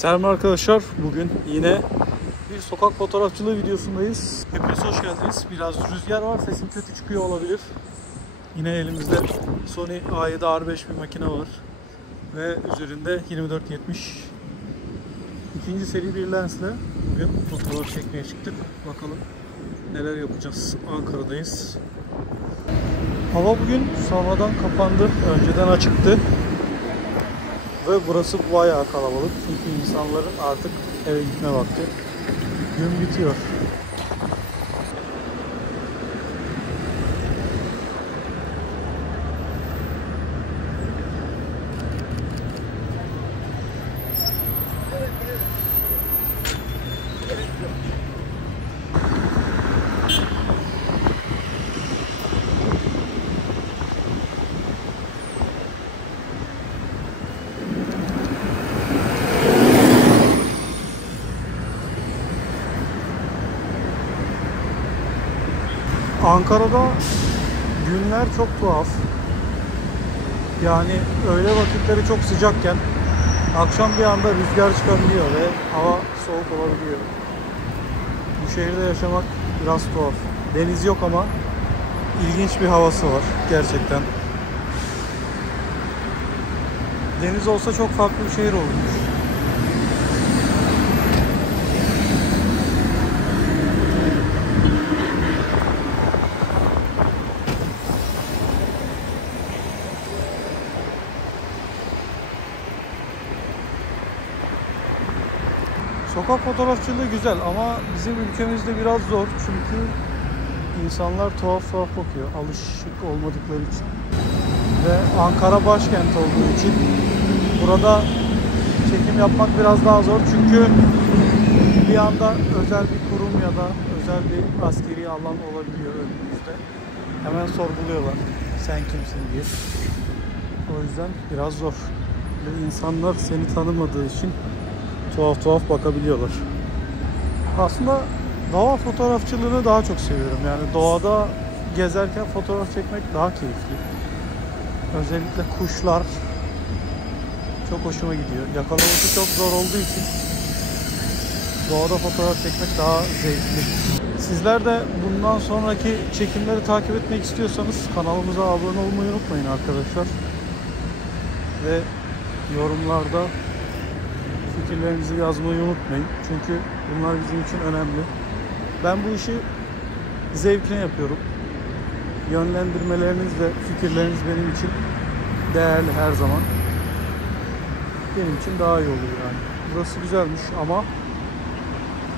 Selam arkadaşlar, bugün yine bir sokak fotoğrafçılığı videosundayız. Hepiniz hoş geldiniz. Biraz rüzgar var, sesim kötü çıkıyor olabilir. Yine elimizde Sony A7R5 bir makine var. Ve üzerinde 24-70 ikinci seri bir lensle bugün fotoğraf çekmeye çıktık. Bakalım neler yapacağız. Ankara'dayız. Hava bugün sabahdan kapandı, önceden açıktı. Ve burası bayağı kalabalık çünkü insanların artık eve gitme vakti. Gün bitiyor. Ankara'da günler çok tuhaf. Yani öğle vakitleri çok sıcakken akşam bir anda rüzgar çıkabiliyor ve hava soğuk olabiliyor. Bu şehirde yaşamak biraz tuhaf. Deniz yok ama ilginç bir havası var gerçekten. Deniz olsa çok farklı bir şehir olurmuş. Sokak fotoğrafçılığı güzel ama bizim ülkemizde biraz zor çünkü insanlar tuhaf bakıyor alışık olmadıkları için ve Ankara başkent olduğu için burada çekim yapmak biraz daha zor çünkü bir anda özel bir kurum ya da özel bir askeri alan olabiliyor önümüzde. Hemen sorguluyorlar sen kimsin diye. O yüzden biraz zor ve insanlar seni tanımadığı için tuhaf bakabiliyorlar. Aslında doğa fotoğrafçılığını daha çok seviyorum. Yani doğada gezerken fotoğraf çekmek daha keyifli. Özellikle kuşlar çok hoşuma gidiyor. Yakalaması çok zor olduğu için doğada fotoğraf çekmek daha zevkli. Sizler de bundan sonraki çekimleri takip etmek istiyorsanız kanalımıza abone olmayı unutmayın arkadaşlar. Ve yorumlarda fikirlerinizi yazmayı unutmayın. Çünkü bunlar bizim için önemli. Ben bu işi zevkine yapıyorum. Yönlendirmeleriniz ve fikirleriniz benim için değerli her zaman. Benim için daha iyi olur yani. Burası güzelmiş ama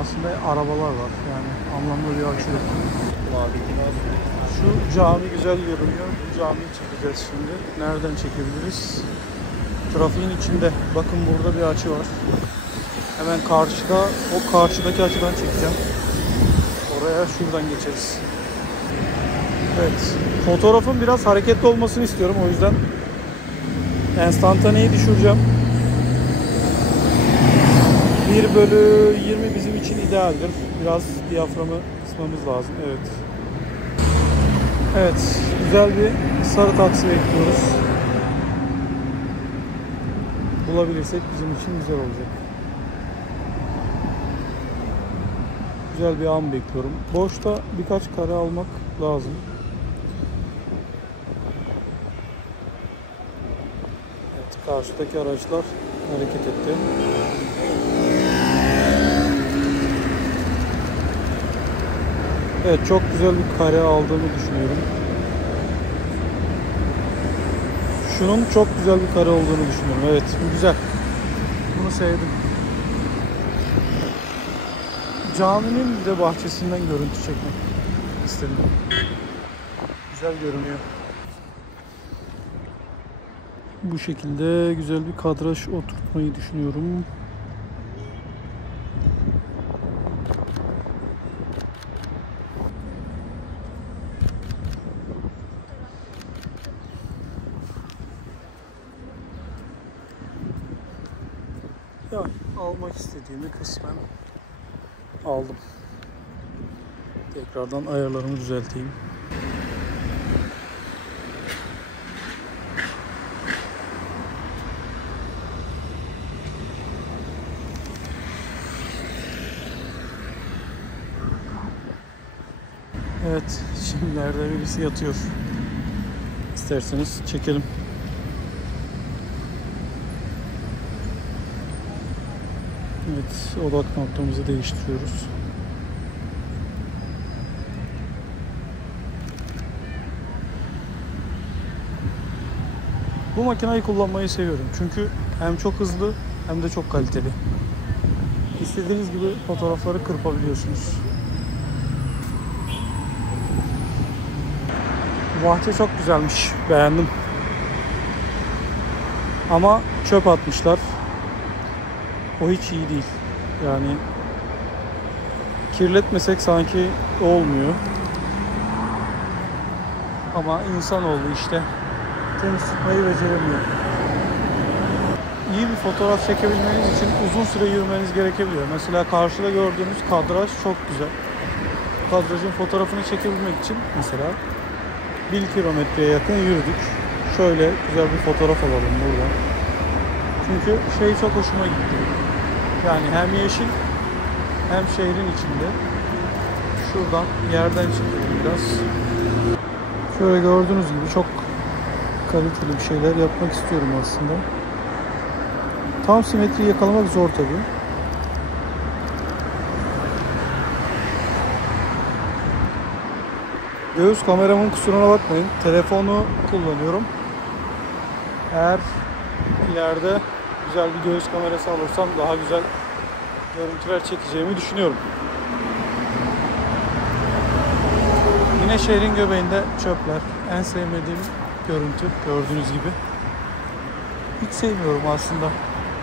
aslında arabalar var. Yani anlamlı bir açı yok. Şu cami güzel görünüyor. Bu camiyi çekeceğiz şimdi. Nereden çekebiliriz? Trafiğin içinde. Bakın burada bir açı var. Hemen karşıda, o karşıdaki açıdan çekeceğim. Oraya şuradan geçeriz. Evet. Fotoğrafın biraz hareketli olmasını istiyorum. O yüzden enstantaneyi düşüreceğim. 1/20 bizim için idealdir. Biraz diyaframı kısmamız lazım. Evet. Evet. Güzel bir sarı taksi bekliyoruz. Bulabilirsek bizim için güzel olacak. Güzel bir an bekliyorum. Boşta birkaç kare almak lazım. Evet, karşıdaki araçlar hareket etti. Evet, çok güzel bir kare aldığımı düşünüyorum. Şunun çok güzel bir kare olduğunu düşünüyorum. Evet, bu güzel. Bunu sevdim. Caminin de bahçesinden görüntü çekmek istedim. Güzel görünüyor. Bu şekilde güzel bir kadraj oturtmayı düşünüyorum. Yani almak istediğimi kısmen aldım. Tekrardan ayarlarımı düzelteyim. Evet, şimdilerde birisi yatıyor. İsterseniz çekelim. Evet, odak noktamızı değiştiriyoruz. Bu makinayı kullanmayı seviyorum. Çünkü hem çok hızlı hem de çok kaliteli. İstediğiniz gibi fotoğrafları kırpabiliyorsunuz. Bahçe çok güzelmiş. Beğendim. Ama çöp atmışlar. O hiç iyi değil. Yani kirletmesek sanki olmuyor. Ama insanoğlu işte temiz tutmayı beceremiyor. İyi bir fotoğraf çekebilmeniz için uzun süre yürümeniz gerekebiliyor. Mesela karşıda gördüğünüz kadraj çok güzel. Kadrajın fotoğrafını çekebilmek için mesela 1 kilometreye yakın yürüdük. Şöyle güzel bir fotoğraf alalım buradan. Çünkü çok hoşuma gitti. Yani hem yeşil hem şehrin içinde. Şuradan yerden çekelim biraz. Şöyle gördüğünüz gibi çok kaliteli bir şeyler yapmak istiyorum aslında. Tam simetriyi yakalamak zor tabii. Göğüs kameramın kusuruna bakmayın. Telefonu kullanıyorum. Eğer ileride güzel bir göğüs kamerası alırsam daha güzel görüntüler çekeceğimi düşünüyorum. Yine şehrin göbeğinde çöpler. En sevmediğim görüntü gördüğünüz gibi. Hiç sevmiyorum aslında.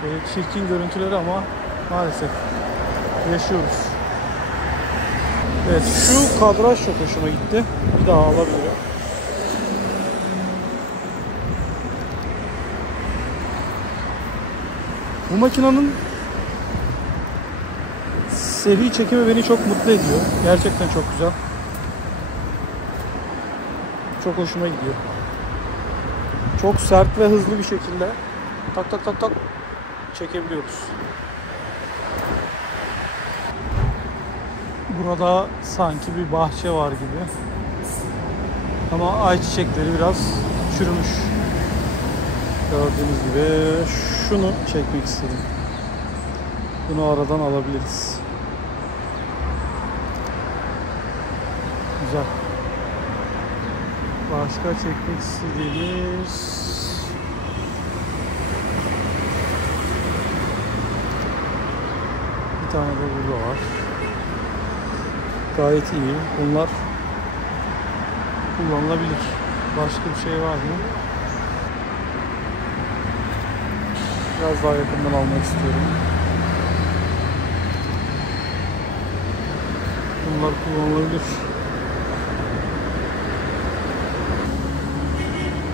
Böyle çirkin görüntüleri ama maalesef yaşıyoruz. Evet, şu kadraj çok hoşuma gitti. Bir daha alabilirim. Bu makinenin seri çekimi beni çok mutlu ediyor. Gerçekten çok güzel. Çok hoşuma gidiyor. Çok sert ve hızlı bir şekilde tak tak tak tak çekebiliyoruz. Burada sanki bir bahçe var gibi. Ama ayçiçekleri biraz çürümüş. Gördüğünüz gibi şunu çekmek istedim. Bunu aradan alabiliriz. Güzel. Başka çekmek istediğimiz bir tane de burada var. Gayet iyi. Bunlar kullanılabilir. Başka bir şey var mı? Biraz daha yakından almak istiyorum. Bunlar kullanılabilir.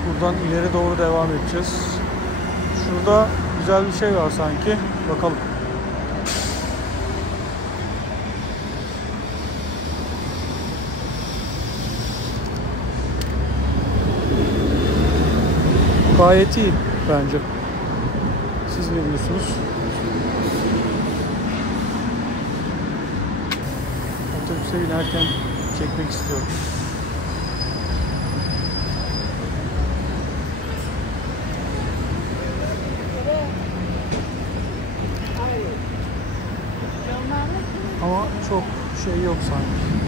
Buradan ileri doğru devam edeceğiz. Şurada güzel bir şey var sanki. Bakalım. Gayet iyi bence. Siz ne diyorsunuz? Otobüse binerken çekmek istiyorum. Ama çok şey yok sanki.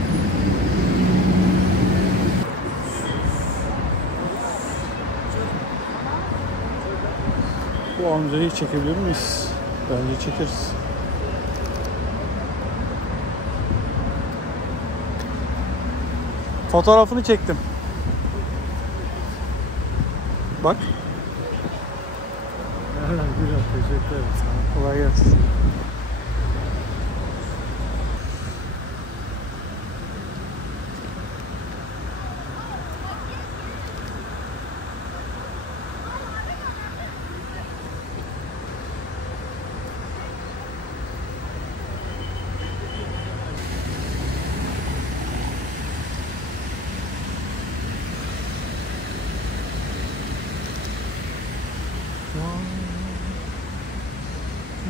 Bu amcayı çekebilir miyiz? Bence çekeriz. Fotoğrafını çektim. Bak. Güzel, teşekkür ederim sana. Kolay gelsin.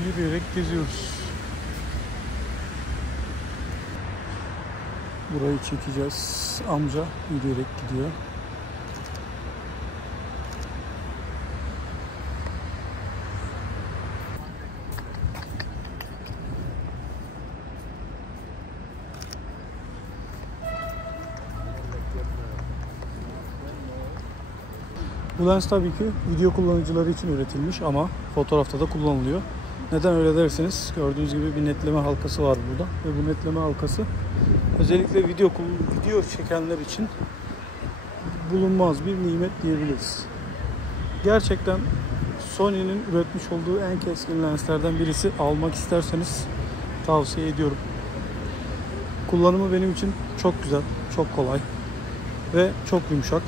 Yürüyerek geziyoruz. Burayı çekeceğiz. Amca yürüyerek gidiyor. Bu lens tabii ki video kullanıcıları için üretilmiş ama fotoğrafta da kullanılıyor. Neden öyle derseniz, gördüğünüz gibi bir netleme halkası var burada ve bu netleme halkası özellikle video çekenler için bulunmaz bir nimet diyebiliriz. Gerçekten Sony'nin üretmiş olduğu en keskin lenslerden birisi. Almak isterseniz tavsiye ediyorum. Kullanımı benim için çok güzel, çok kolay ve çok yumuşak.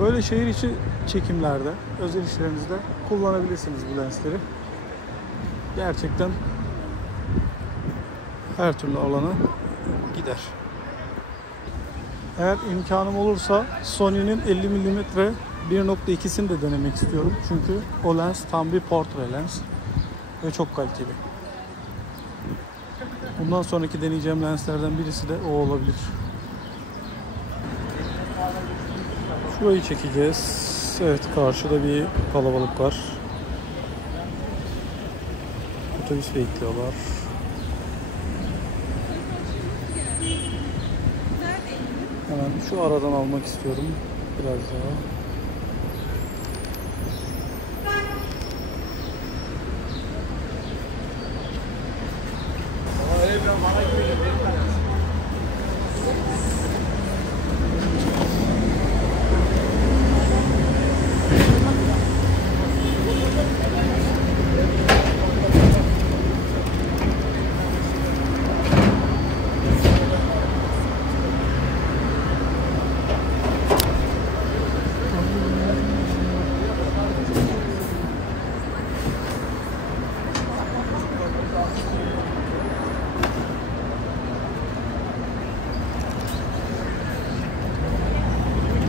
Böyle şehir içi çekimlerde, özel işlerinizde kullanabilirsiniz bu lensleri. Gerçekten her türlü alana gider. Eğer imkanım olursa Sony'nin 50 mm 1.2'sini de denemek istiyorum. Çünkü o lens tam bir portre lens ve çok kaliteli. Bundan sonraki deneyeceğim lenslerden birisi de o olabilir. Şurayı çekeceğiz. Evet, karşıda bir kalabalık var. Otobüs bekliyorlar. Hemen şu aradan almak istiyorum. Biraz daha.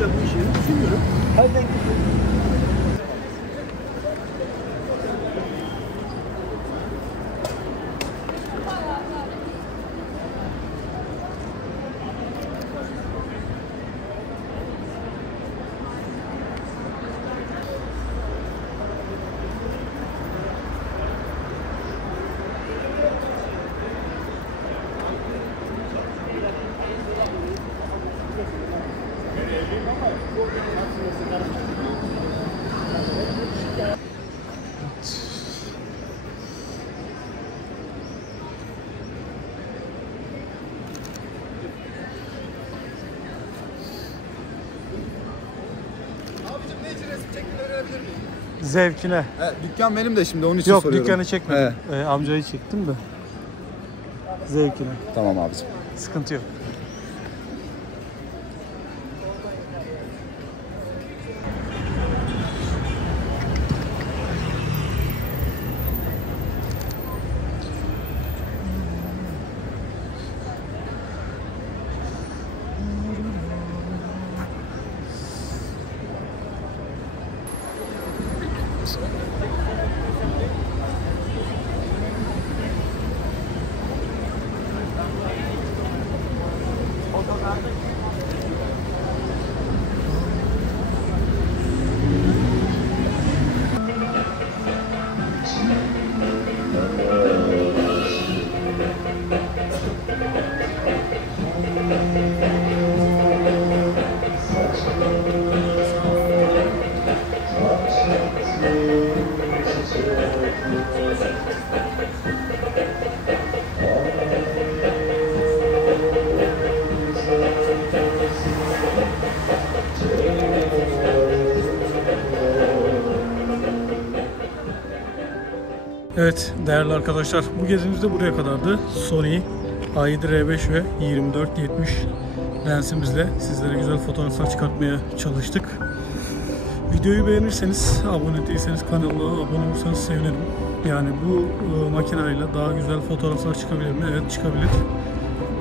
Bu işleri düşünüyorum. Her denk Zevkine. dükkan benim de şimdi onun için Yok, soruyorum. dükkanı çekmedim. Amcayı çektim de. Zevkine. Tamam abicim. Sıkıntı yok. Evet değerli arkadaşlar, bu gezimiz de buraya kadardı. Sony A7R5 ve 24-70 lensimizle sizlere güzel fotoğraflar çıkartmaya çalıştık. Videoyu beğenirseniz, abone değilseniz kanala abone olursanız sevinirim. Yani bu makineyle daha güzel fotoğraflar çıkabilir mi? Evet, çıkabilir.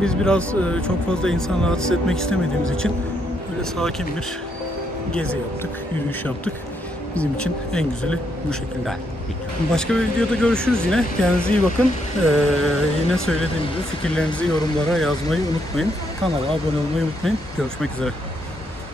Biz biraz çok fazla insan rahatsız etmek istemediğimiz için böyle sakin bir gezi yaptık, yürüyüş yaptık. Bizim için en güzeli bu şekilde. Başka bir videoda görüşürüz yine. Kendinize iyi bakın. Yine söylediğim gibi fikirlerinizi yorumlara yazmayı unutmayın. Kanala abone olmayı unutmayın. Görüşmek üzere.